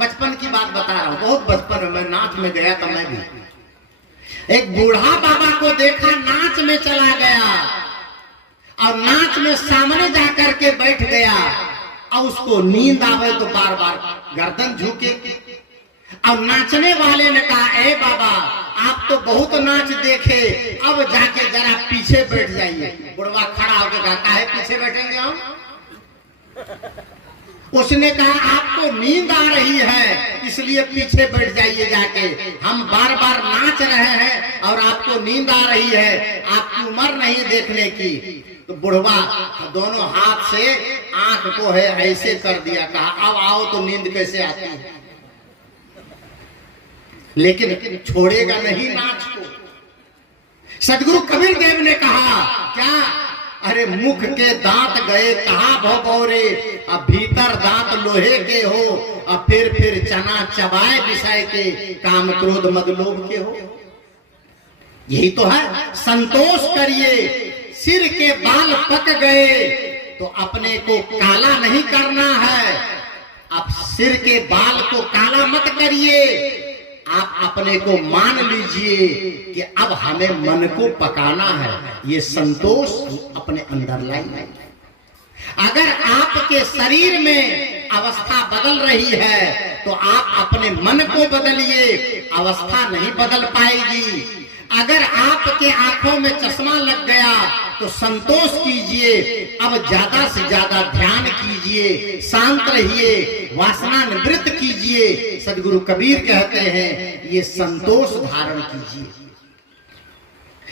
बचपन की बात बता रहा हूं, बहुत बचपन में मैं नाच में गया था। मैं भी एक बूढ़ा बाबा को देखा, नाच में चला गया और नाच में सामने जाकर के बैठ गया और उसको नींद आवे तो बार बार गर्दन झुके। और नाचने वाले ने कहा, ए बाबा आप तो बहुत नाच देखे, अब जाके जरा पीछे बैठ जाइए। बुढ़वा खड़ा होकर कहा, काहे पीछे बैठेंगे हम? उसने कहा, आपको नींद आ रही है इसलिए पीछे बैठ जाइए जाके, हम बार बार नाच रहे हैं और आपको नींद आ रही है, आपकी उम्र नहीं देखने की। तो बुढ़वा दोनों हाथ से आंख को है ऐसे कर दिया, कहा अब आओ तो नींद कैसे आती है। लेकिन छोड़ेगा नहीं नाच को। सदगुरु कबीर देव ने कहा, क्या? अरे मुख के दांत गए कहा भगौरे, अब भीतर दांत लोहे के हो, अब फिर चना चबाए विषय के, काम क्रोध मद लोभ के हो। यही तो है, संतोष करिए। सिर के बाल पक गए तो अपने को काला नहीं करना है। अब सिर के बाल को काला मत करिए, आप अपने को मान लीजिए कि अब हमें मन को पकाना है। ये संतोष अपने अंदर लाइए। अगर आपके शरीर में अवस्था बदल रही है तो आप अपने मन को बदलिए, अवस्था नहीं बदल पाएगी। अगर आपके आंखों में चश्मा लग गया तो संतोष कीजिए, अब ज्यादा से ज्यादा ध्यान कीजिए, शांत रहिए, वासना निवृत्त कीजिए। सदगुरु कबीर कहते हैं ये संतोष धारण कीजिए।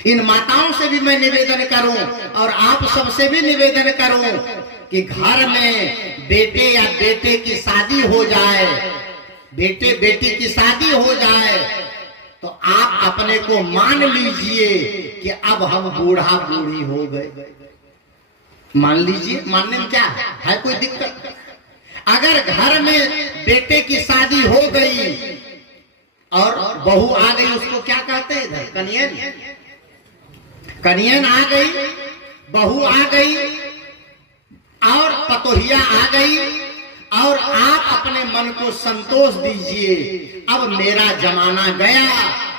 इन माताओं से भी मैं निवेदन करूं और आप सबसे भी निवेदन करूं कि घर में बेटे या बेटे की शादी हो जाए, बेटे बेटी की शादी हो जाए तो आप अपने को मान लीजिए कि अब हम बूढ़ा बूढ़ी हो गए। मान लीजिए, मानने में क्या है कोई दिक्कत? अगर घर में बेटे की शादी हो गई और बहू आ गई, उसको क्या कहते हैं इधर? कन्यन। कन्यन आ गई, बहू आ गई और पतोहिया आ गई और आप अपने मन को संतोष दीजिए, अब मेरा जमाना गया।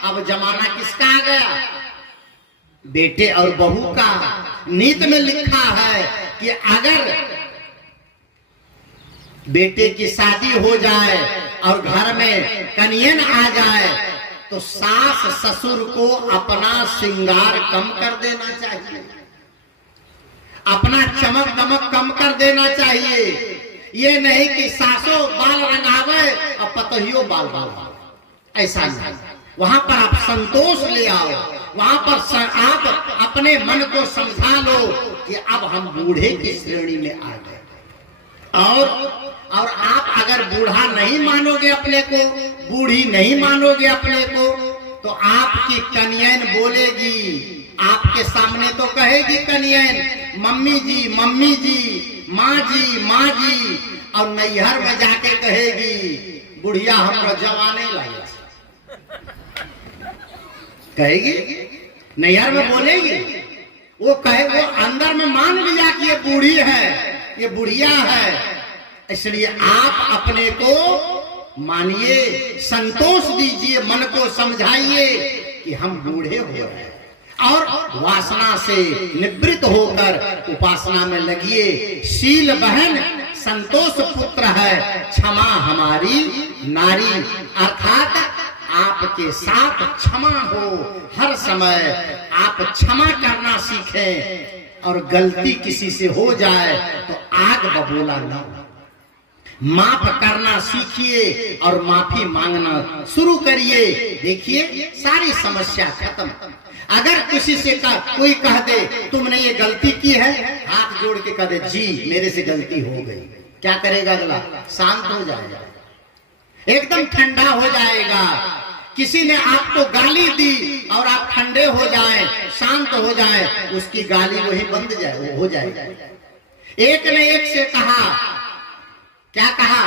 अब जमाना किसका आ गया? बेटे और बहू का। नीति में लिखा है कि अगर बेटे की शादी हो जाए और घर में कन्यन आ जाए तो सास ससुर को अपना श्रृंगार कम कर देना चाहिए, अपना चमक दमक कम कर देना चाहिए। ये नहीं कि सासों बाल रंगावे और पतोहियों बाल बाल, ऐसा नहीं। वहां पर आप संतोष ले आओ, वहां पर आप अपने मन को समझा लो कि अब हम बूढ़े की श्रेणी में आ गए। और आप अगर बूढ़ा नहीं मानोगे अपने को, बूढ़ी नहीं मानोगे अपने को, तो आपकी कन्यन बोलेगी, आपके सामने तो कहेगी कन्यन, मम्मी जी, माँ जी, और नैहर में जाके कहेगी, बुढ़िया हमरा जवाने लगे, कहेगी, नैहर में बोलेगी। वो कहे, वो अंदर में मान लिया कि ये बूढ़ी है, ये बुढ़िया है। इसलिए आप अपने को मानिए, संतोष दीजिए, मन को समझाइए कि हम बूढ़े हो रहे हैं और वासना से निवृत्त होकर उपासना में लगिए। शील बहन संतोष पुत्र है, क्षमा हमारी नारी, अर्थात आपके साथ क्षमा हो हर समय। आप क्षमा करना सीखें और गलती किसी से हो जाए तो आग बबूला न, माफ करना सीखिए और माफी मांगना शुरू करिए। देखिए सारी समस्या खत्म। अगर किसी से कोई कह दे तुमने ये गलती की है, हाथ जोड़ के कह दे जी मेरे से गलती हो गई, क्या करेगा अगला? शांत हो जाएगा, एकदम ठंडा हो जाएगा। किसी ने आपको गाली दी और आप ठंडे हो जाए, शांत हो जाए, उसकी गाली वही बंद जाए, हो जाएगा। एक ने एक से कहा, क्या कहा?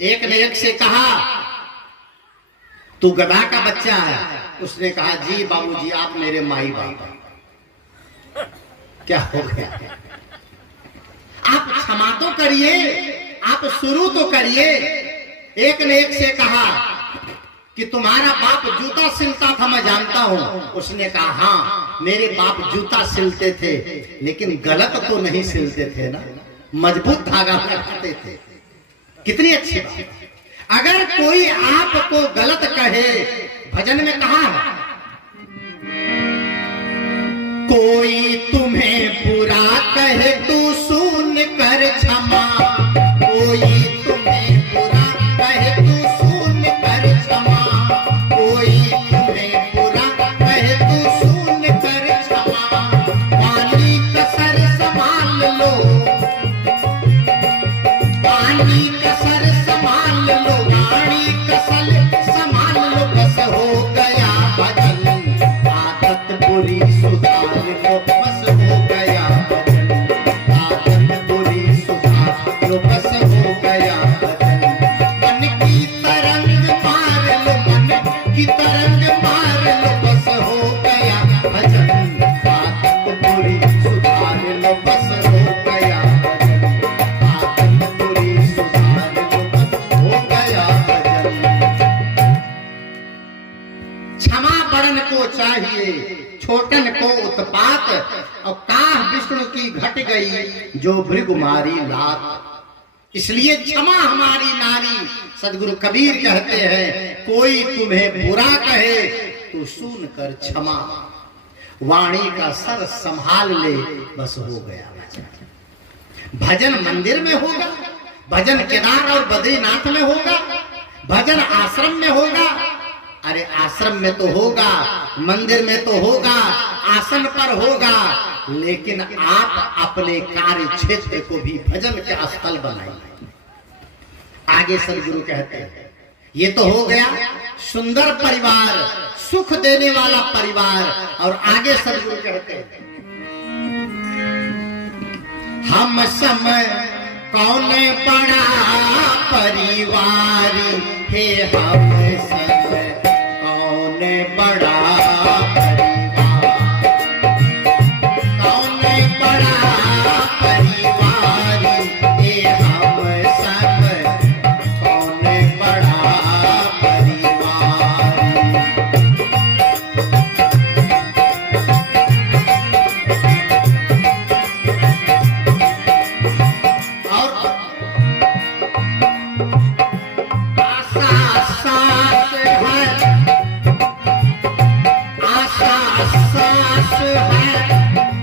एक ने एक से कहा तू गधा का बच्चा है। उसने कहा जी बाबूजी आप मेरे माई बाप। क्या हो गया? आप क्षमा तो करिए, आप शुरू तो करिए। एक ने एक से कहा कि तुम्हारा बाप जूता सिलता था, मैं जानता हूं। उसने कहा हाँ, मेरे बाप जूता सिलते थे, लेकिन गलत तो नहीं सिलते थे ना, मजबूत धागा लगाते थे। कितनी अच्छी बात। अगर कोई आपको गलत कहे, भजन में कहा है, कोई तुम्हें बुरा कहे तू सुन कर क्षमा, कोई तुम्हें बुरा कहे तू सुन कर क्षमा, कोई तुम्हें बुरा कहे तू सुन कर क्षमा। पानी कसर संभाल लो, पानी कसर संभाल लो, वाणी कसल संभाल लो, बस हो गया भजन, आदत बुरी सुधार लो, बस हो गया भजन, आदत बुरी सुधार लो, बस हो गया भजन। मन की तरंग मार लो, मन की तरंग मार लो, बस हो गया भजन, आदत बुरी सुधार लो, बस हो गया भजन, आदत बुरी सुधार लो, बस हो गया भजन। क्षमा बड़न को चाहिए, छोटन को उत्पात, और काह विष्णु की घट गई जो भृगुमारी लात। इसलिए क्षमा हमारी नारी। सदगुरु कबीर कहते हैं, कोई तुम्हें बुरा कहे तो सुन कर क्षमा, वाणी का सर संभाल ले, बस हो गया भजन। भजन मंदिर में होगा, भजन केदार और बद्रीनाथ में होगा, भजन आश्रम में होगा। अरे आश्रम में तो होगा, मंदिर में तो होगा, आसन पर होगा, लेकिन आप अपने कार्य क्षेत्र को भी भजन के स्थल बनाइए। आगे सदगुरु कहते हैं, ये तो हो गया सुंदर परिवार, सुख देने वाला परिवार। और आगे सदगुरु कहते हैं, हम समय कौन बड़ा परिवार है, हम समय कौन बड़ा परिवार, कौन बड़ा परिवार है, हम सब कौन बड़ा परिवार।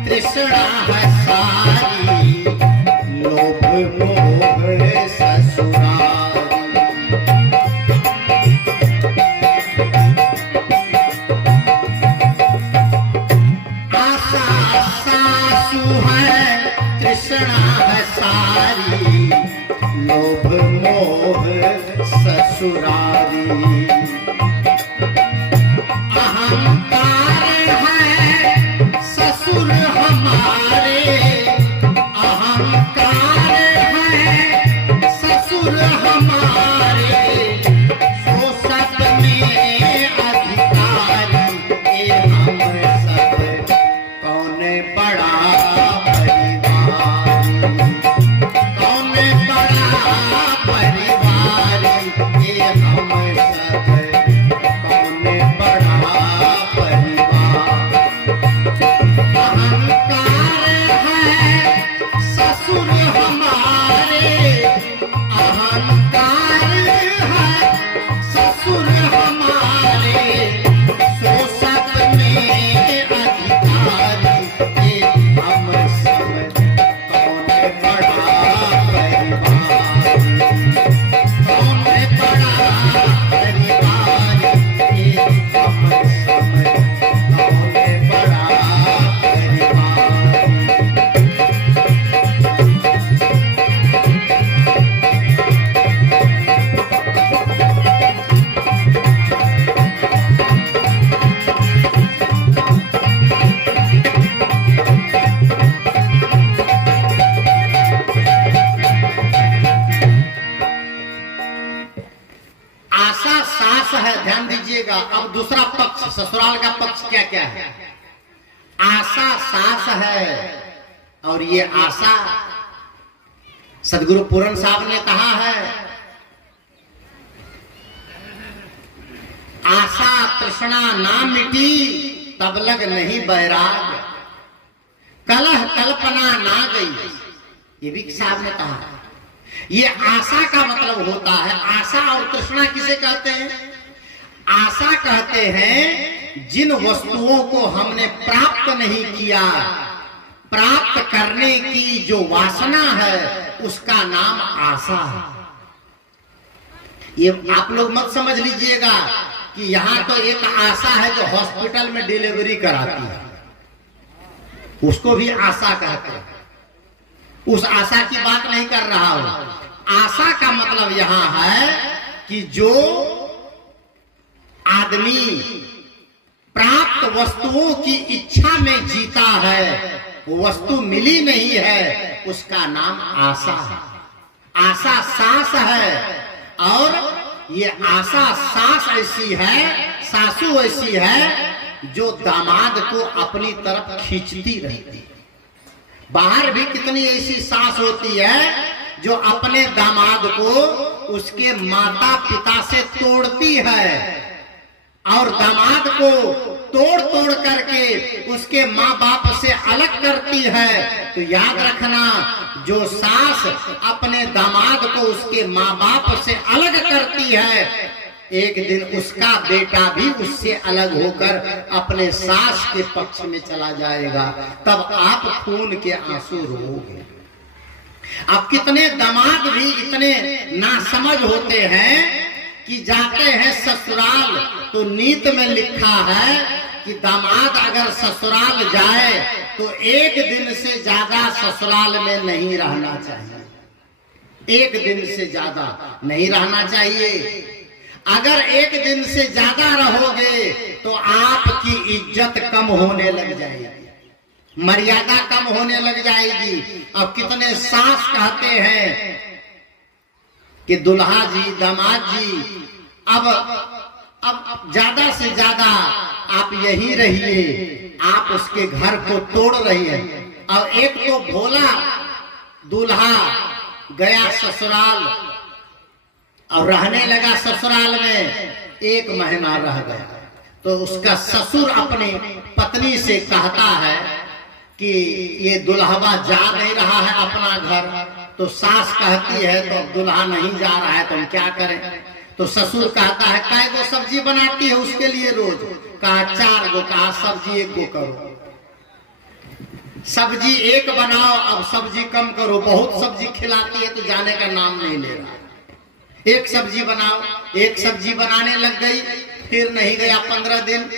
तृष्णा है सारी, लोभ मोह ससुरारी। आशा सासु है, तृष्णा है सारी, लोभ मोह ससुरारी। अहंकार है ससुर हमारे, अहंकार है ससुर हमारे, सोसत में अधिकारी, ये हम सब कौन बड़ा परिवार, कौन बड़ा परिवार, ये हम सब कौन बड़ा परिवार। अहंकार है ससुर हमारे, अहंकार है ससुर हमारे, सोसत में अधिकारी, ये हम सब कौन बड़ा परिवार, कौन बड़ा परिवार, ये हम सब कौन बड़ा परिवार। आशा सास है, ध्यान दीजिएगा। अब दूसरा पक्ष, ससुराल का पक्ष क्या क्या है। आशा सास है, और ये आशा सदगुरु पूरन साहब ने कहा है तृष्णा ना मिटी तब लग नहीं बैराग, कलह कल्पना ना गई। ये भी साहब ने कहा। ये आशा का मतलब होता है। आशा और तृष्णा किसे कहते हैं? आशा कहते हैं जिन वस्तुओं को हमने प्राप्त नहीं किया, प्राप्त करने की जो वासना है उसका नाम आशा है। ये आप लोग मत समझ लीजिएगा कि यहां तो एक आशा है जो हॉस्पिटल में डिलीवरी कराती है, उसको भी आशा कहते हैं। उस आशा की बात नहीं कर रहा हूं। आशा का मतलब यहां है कि जो आदमी प्राप्त वस्तुओं की इच्छा में जीता है, वो वस्तु मिली नहीं है, उसका नाम आशा है। आशा सास है, और ये आशा सास ऐसी है, सासू ऐसी है जो दामाद को अपनी तरफ खींचती रहती है। बाहर भी कितनी ऐसी सास होती है जो अपने दामाद को उसके माता पिता से तोड़ती है, और दामाद को तोड़ तोड़ करके उसके माँ बाप से अलग करती है। तो याद रखना, जो सास अपने दामाद को उसके माँ बाप से अलग करती है, एक दिन उसका बेटा भी उससे अलग होकर अपने सास के पक्ष में चला जाएगा। तब आप खून के आंसू रोओगे। अब कितने दामाद भी इतने नासमझ होते हैं कि जाते हैं ससुराल, तो नीत में लिखा है कि दामाद अगर ससुराल जाए तो एक दिन से ज्यादा ससुराल में नहीं रहना चाहिए। एक दिन से ज्यादा नहीं रहना चाहिए। अगर एक दिन से ज्यादा रहोगे तो आपकी इज्जत कम होने लग जाएगी, मर्यादा कम होने लग जाएगी। अब कितने सास कहते हैं कि दुल्हा जी, दामाद जी, अब ज्यादा से ज्यादा आप यही रहिए, आप उसके घर को तोड़ रही हैं। और एक तो भोला दूल्हा गया ससुराल और रहने लगा ससुराल में, 1 महीना रह गया तो उसका ससुर अपनी पत्नी से कहता है कि ये दुल्हवा जा नहीं रहा है अपना घर। तो सास कहती है तो दुल्हा नहीं जा रहा है तो हम क्या करें? तो ससुर कहता है कै गो सब्जी बनाती है उसके लिए रोज? कहा 4 गो। कहा सब्जी 1 गो करो, सब्जी 1 बनाओ, अब सब्जी कम करो। बहुत सब्जी खिलाती है तो जाने का नाम नहीं ले रहा। 1 सब्जी बनाओ। 1 सब्जी बनाने लग गई, फिर नहीं गया 15 दिन।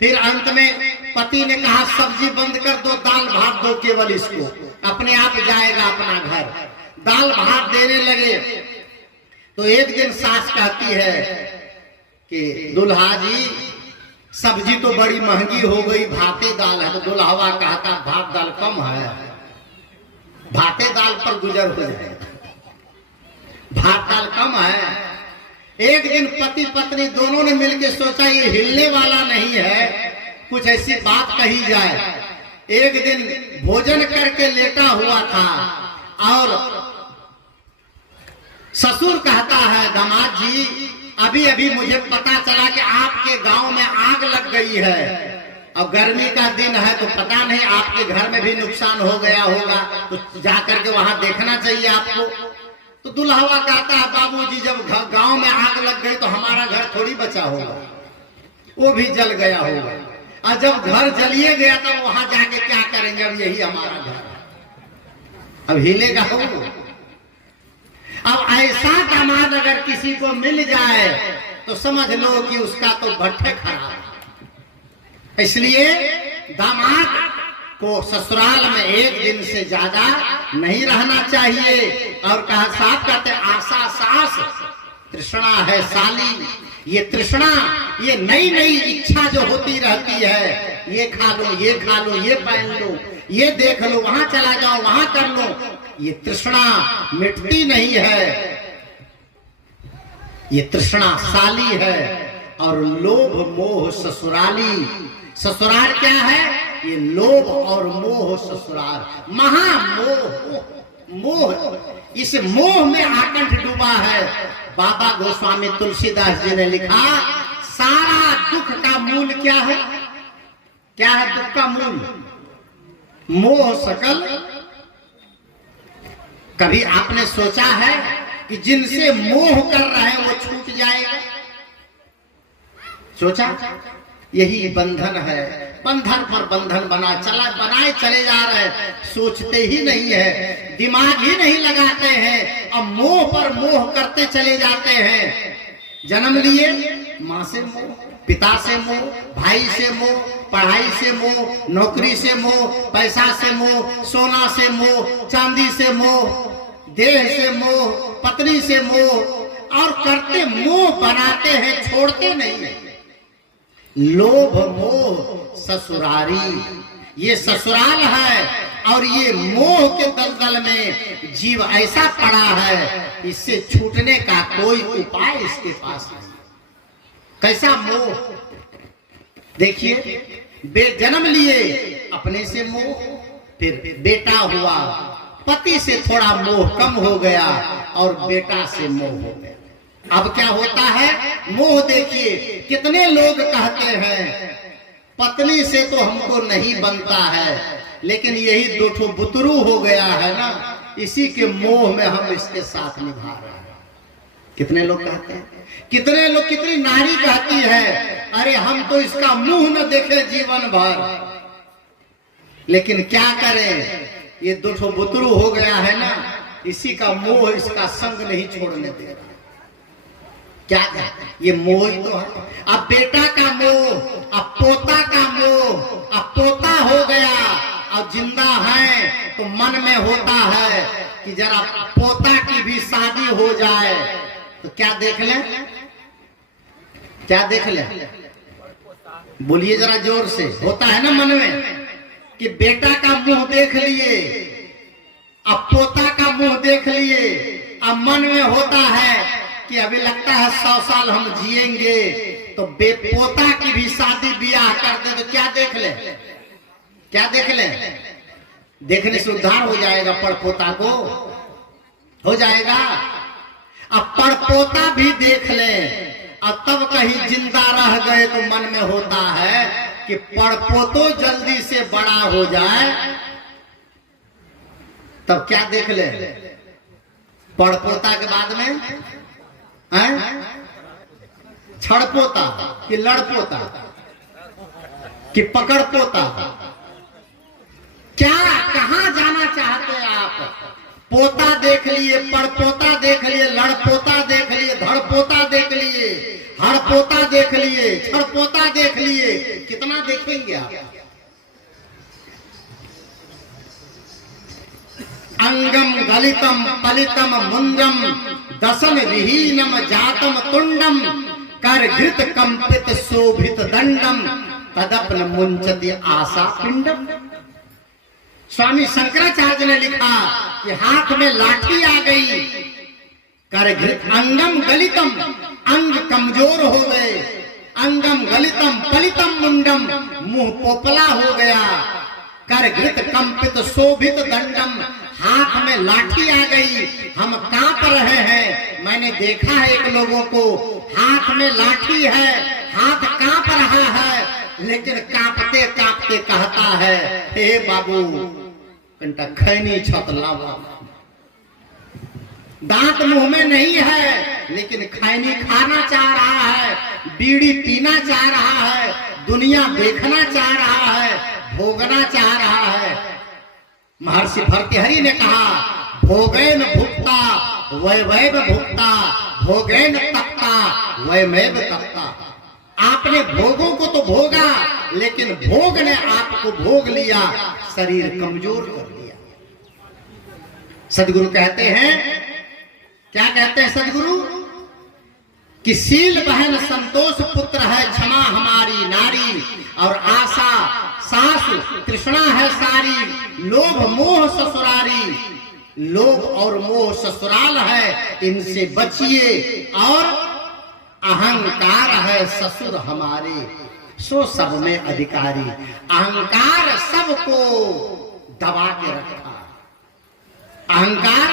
फिर अंत में पति ने कहा सब्जी बंद कर दो, दाल भात दो केवल इसको, अपने आप जाएगा अपना घर। दाल भात देने लगे तो एक दिन सास कहती है कि दुल्हा जी सब्जी तो बड़ी महंगी हो गई, भाते दाल है। तो दुल्हवा कहता भात दाल कम है, भाते दाल पर गुजर हो जाए, भात दाल कम है। एक दिन पति पत्नी दोनों ने मिलकर सोचा ये हिलने वाला नहीं है, कुछ ऐसी बात कही जाए। एक दिन भोजन करके लेटा हुआ था और ससुर कहता है दामाद जी अभी अभी मुझे पता चला कि आपके गांव में आग लग गई है, अब गर्मी का दिन है तो पता नहीं आपके घर में भी नुकसान हो गया होगा, तो जाकर के वहां देखना चाहिए आपको। तो दुल्हवा कहता है बाबूजी जब गांव में आग लग गई तो हमारा घर थोड़ी बचा होगा, वो भी जल गया होगा। और जब घर जलिए गया तो वहां जाके क्या करेंगे? अब यही हमारा घर, अब हिलेगा हो। अब ऐसा दामाद अगर किसी को मिल जाए तो समझ लो कि उसका तो भट्ठे खराब। इसलिए दामाद को ससुराल में एक दिन से ज्यादा नहीं रहना चाहिए। और कहा साफ कहते आशा सास तृष्णा है साली। ये तृष्णा, ये नई नई इच्छा जो होती रहती है, ये खा लो, ये खा लो, ये पहन लो, ये देख लो, वहां चला जाओ, वहां कर लो, ये तृष्णा मिटती नहीं है। ये तृष्णा साली है। और लोभ मोह ससुराली। ससुराल क्या है? ये लोभ और मोह ससुराल, महामोह, मोह। इस मोह में आकंठ डूबा है। बाबा गोस्वामी तुलसीदास जी ने लिखा सारा दुख का मूल क्या है? क्या है दुख का मूल? मोह सकल। कभी आपने सोचा है कि जिनसे मोह कर रहे हैं वो छूट जाएगा? सोचा? यही बंधन है, बंधन पर बंधन बनाए चले जा रहे हैं, सोचते ही नहीं है, दिमाग ही नहीं लगाते हैं, अब मोह पर मोह करते चले जाते हैं। जन्म लिए माँ से मोह, पिता से मोह, भाई से मोह, पढ़ाई से मोह, नौकरी से मोह, पैसा से मोह, सोना से मोह, चांदी से मोह, देह से मोह, पत्नी से मोह, और करते मोह बनाते हैं, छोड़ते नहीं। लोभ मोह ससुरारी, ये ससुराल है और ये मोह के दलदल में जीव ऐसा पड़ा है, इससे छूटने का कोई उपाय इसके पास नहीं। कैसा मोह? देखिए, जन्म लिए अपने से मोह, फिर बेटा हुआ, पति से थोड़ा मोह कम हो गया और बेटा से मोह हो गया। अब क्या होता है? मोह देखिए, कितने लोग कहते हैं पत्नी से तो हमको नहीं बनता है, लेकिन यही दो ठो बुतरू हो गया है ना, इसी के मोह में हम इसके साथ निभा रहे हैं। कितने लोग कहते हैं, कितने लोग, कितनी नारी कहती है अरे हम तो इसका मुंह न देखे जीवन भर, लेकिन क्या करें, ये दो ठो बुतरू हो गया है ना, इसी का मोह इसका संग नहीं छोड़ने दे रहा। क्या ये मोह ही तो है। अब बेटा का मोह, अब पोता का मोह, अब पोता हो गया और जिंदा है तो मन में होता है कि जरा पोता की भी शादी हो जाए, तो क्या देख लें, क्या देख लें, बोलिए जरा जोर से। होता है ना मन में कि बेटा का मुंह देख लिए, अब पोता का मुंह देख लिए, अब मन में होता है कि अभी लगता है 100 साल हम जिएंगे, तो बेपोता की भी शादी ब्याह कर दे, तो क्या देख ले, क्या देख ले? देखने से उद्धार हो जाएगा, पड़पोता को हो जाएगा। अब पड़पोता भी देख ले और तब कहीं जिंदा रह गए तो मन में होता है कि पड़पोतो जल्दी से बड़ा हो जाए, तब क्या देख ले? पड़पोता के बाद में छड़पोता कि लड़पोता कि पकड़पोता? क्या कहां जाना चाहते हैं आप? पोता देख लिए, पड़पोता देख लिए, लड़पोता देख लिए, धड़पोता देख लिए, हड़पोता देख लिए, छड़पोता देख लिए, कितना देखेंगे आप? अंगम गलितम पलितम मुंडम दसन विहीनम जातम तुंडम कर घृत कंपित शोभित दंडम तदपन मुंचति आशा पिंडम। स्वामी शंकराचार्य ने लिखा कि हाथ में लाठी आ गई, कर घृत, अंगम गलितम, अंग कमजोर हो गए, अंगम गलितम पलितम मुंडम, मुंह पोपला हो गया, कर घृत कंपित शोभित दंडम, हाथ में लाठी आ गई, हम कांप रहे हैं। मैंने देखा है एक लोगों को हाथ में लाठी है, हाथ कांप रहा है, लेकिन कांपते कांपते कहता है हे बाबू कंटा खैनी छत लावा। दांत मुंह में नहीं है, लेकिन खैनी खाना चाह रहा है, बीड़ी पीना चाह रहा है, दुनिया देखना चाह रहा है, भोगना चाह रहा है। महर्षि भर्तृहरि ने कहा भोगैन भुक्ता वैवैव भुक्ता, भोगैन तप्ता वैमेव तप्ता। आपने भोगों को तो भोगा, लेकिन भोग ने आपको भोग लिया, शरीर कमजोर कर दिया। सदगुरु कहते हैं, क्या कहते हैं सदगुरु? कि शील बहन संतोष पुत्र है, क्षमा हमारी नारी, और आशा सास तृष्णा है सारी, लोभ मोह ससुरारी, लोभ और मोह ससुराल है, इनसे बचिए, और अहंकार है ससुर हमारे, सो सब में अधिकारी। अहंकार सबको दबा के रखा, अहंकार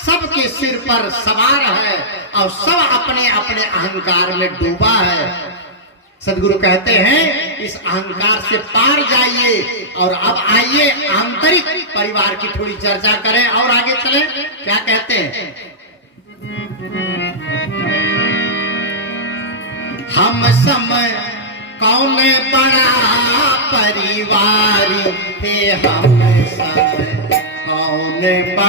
सबके सिर पर सवार है और सब अपने अपने अहंकार में डूबा है। सदगुरु कहते हैं इस अहंकार से पार जाइए और अब आइए आंतरिक परिवार की थोड़ी चर्चा करें और आगे चलें। क्या कहते हैं? हम समय कौन बड़ा परिवार थे, हम सब कौन बड़ा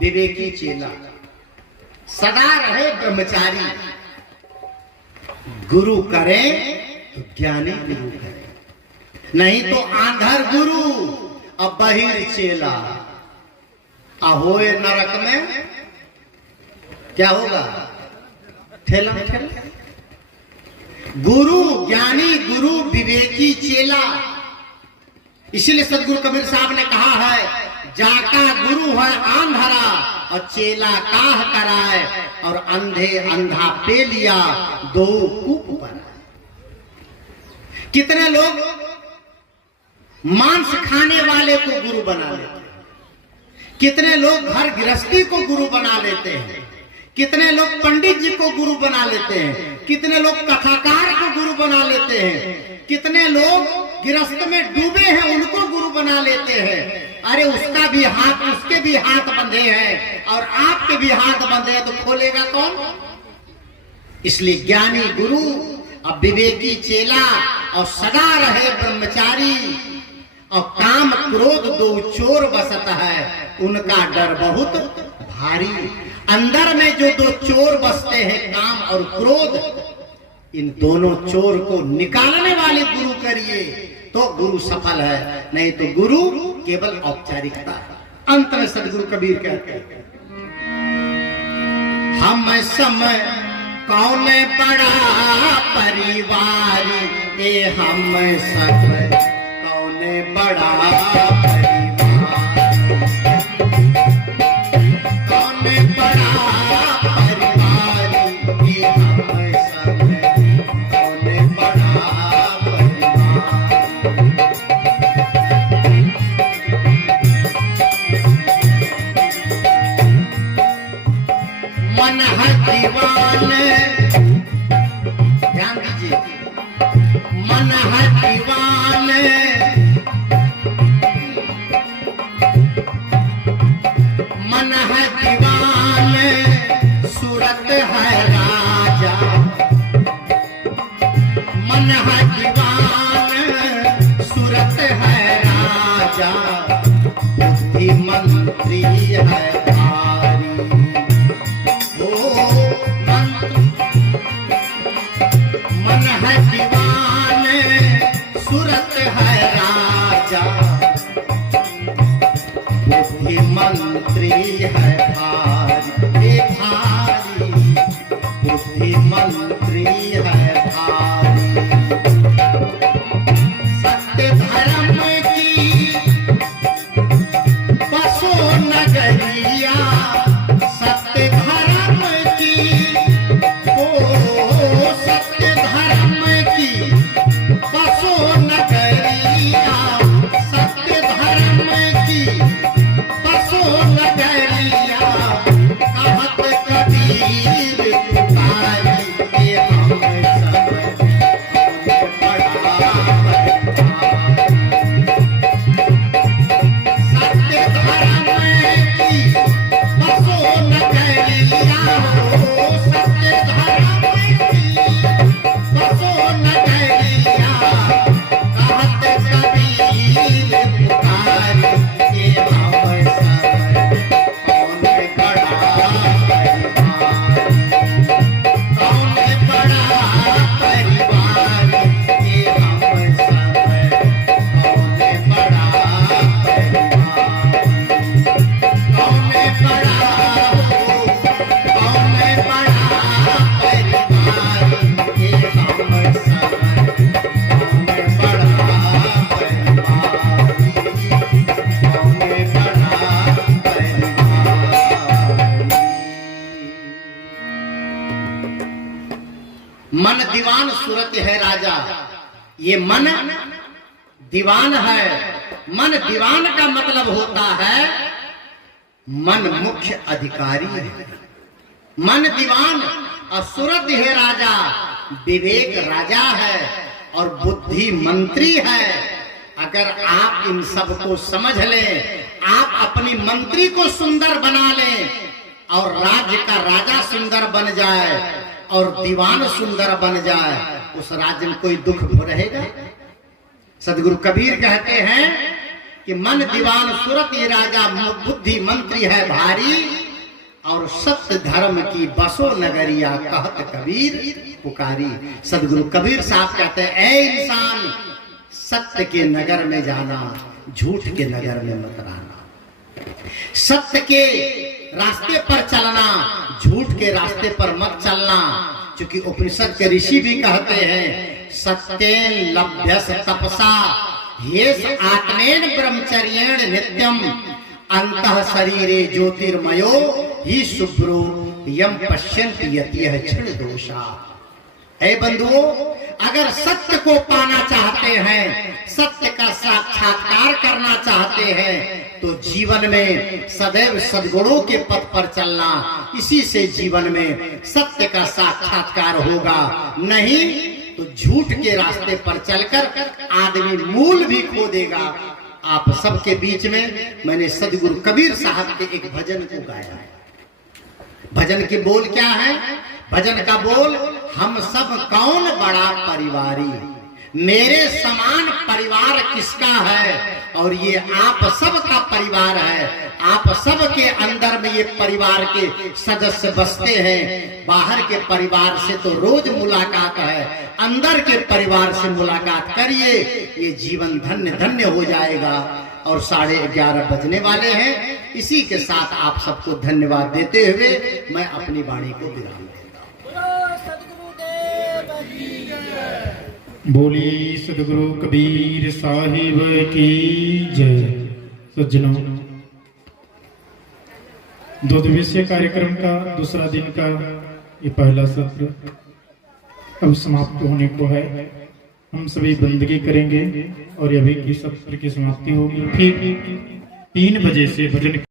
विवेकी चेला, सदा रहे ब्रह्मचारी। गुरु करे तो ज्ञानी गुरु करे, नहीं तो आंधर गुरु और बहिर चेला। होए नरक में क्या होगा? ठेला ठेला। गुरु ज्ञानी, गुरु विवेकी चेला। इसीलिए सदगुरु कबीर साहब ने कहा है, जाका गुरु है आंधरा और चेला काह कराए, और अंधे अंधा पे लिया दो कूप पर। कितने लोग मांस खाने वाले को गुरु बना लेते हैं, कितने लोग घर गृहस्थी को गुरु बना लेते हैं, कितने लोग पंडित जी को गुरु बना लेते हैं, कितने लोग कथाकार को गुरु बना लेते हैं, कितने लोग गृहस्थ में डूबे हैं उनको गुरु बना लेते हैं। अरे उसका भी हाथ, उसके भी हाथ बंधे हैं और आपके भी हाथ बंधे हैं, तो खोलेगा कौन? इसलिए ज्ञानी गुरु और विवेकी चेला और सदा रहे ब्रह्मचारी, और काम क्रोध दो चोर बसत है, उनका डर बहुत भारी। अंदर में जो दो चोर बसते हैं, काम और क्रोध, इन दोनों चोर को निकालने वाले गुरु करिए तो गुरु सफल है, नहीं तो गुरु केवल औपचारिकता। अंत में सदगुरु कबीर कहते हैं, हम समय कौन बड़ा परिवार, ए हम सब कौन बड़ा परिवार, कौन बड़ा परिवार, ए हम सब कौन बड़ा परिवार। मन है दीवान, ध्यान दीजिए, मन है दीवान, मन है दीवान, सूरत है राजा, मन है दीवान, सूरत है राजा, बुद्धि मंत्री है बुद्धि मंत्री है भारी, ये भारी बुद्धि मंत्री है भारी। सत्य धर्म की बसो नगरिया, सत्य धर्म की, ओ सत्य धर्म की बसो नगरिया, सत्य धर्म की बसो नगरिया। कहत कबीर पुकारी, ये हम सब बड़ा सत्य धर्म की बसो नगरिया, हो सत्य धर्म की बसो नगरिया। कहत कबीर पुकारी, ये हम सब कौन बड़ा परिवार, कौन बड़ा परिवार, ये हम सब कौन बड़ा परिवार, कौन बड़ा हो, कौन बड़ा परिवार, ये हम सब कौन बड़ा परिवार, कौन बड़ा परिवार। मन दीवान सूरत है राजा, ये मन दीवान है। मन दीवान का मतलब होता है मन मुख्य अधिकारी है। मन दीवान और सूरत है राजा, विवेक राजा है और बुद्धि मंत्री है। अगर आप इन सब को समझ लें, आप अपनी मंत्री को सुंदर बना लें और राज्य का राजा सुंदर बन जाए और दीवान सुंदर बन जाए, उस राज्य में कोई दुख रहेगा? सदगुरु कबीर कहते हैं कि मन दीवान सूरत ये राजा, बुद्धि मंत्री है भारी और सत्य धर्म की बसो नगरिया। कहत कबीर पुकारी। सदगुरु कबीर साहब कहते हैं, ऐ इंसान सत्य के नगर में जाना, झूठ के नगर में मत रहना। सत्य के रास्ते पर चलना, झूठ के रास्ते पर मत चलना। क्योंकि उपनिषद के ऋषि भी कहते हैं, सत्येन लभ्यस तपसा हेस आत्मेन ब्रह्मचर्येण नित्यम अंतः शरीरे ज्योतिर्मयो ही शुभ्रो यम पश्यन्ति यतिह क्षण दोषा। ऐ बंधुओं, अगर सत्य को पाना चाहते हैं, सत्य का साक्षात्कार करना चाहते हैं, तो जीवन में सदैव सद्गुणों के पथ पर चलना, इसी से जीवन में सत्य का साक्षात्कार होगा। नहीं तो झूठ के रास्ते पर चलकर आदमी मूल भी खो देगा। आप सबके बीच में मैंने सदगुरु कबीर साहब के एक भजन को गाया है। भजन के बोल क्या है? भजन का बोल, हम सब कौन बड़ा परिवारी, मेरे समान परिवार किसका है? और ये आप सब का परिवार है। आप सब के अंदर में ये परिवार के सदस्य बसते हैं। बाहर के परिवार से तो रोज मुलाकात है, अंदर के परिवार से मुलाकात करिए, ये जीवन धन्य धन्य हो जाएगा। और 11:30 बजने वाले हैं। इसी के साथ आप सबको धन्यवाद देते हुए मैं अपनी वाणी को विराम देता हूँ। बोली सदगुरु कबीर साहिब की जय। सज्जनों, 2 दिवसीय कार्यक्रम का दूसरा दिन का ये पहला सत्र अब समाप्त होने को है। हम सभी बंदगी करेंगे और अभी की सत्र की समाप्ति होगी। फिर 3 बजे से भजन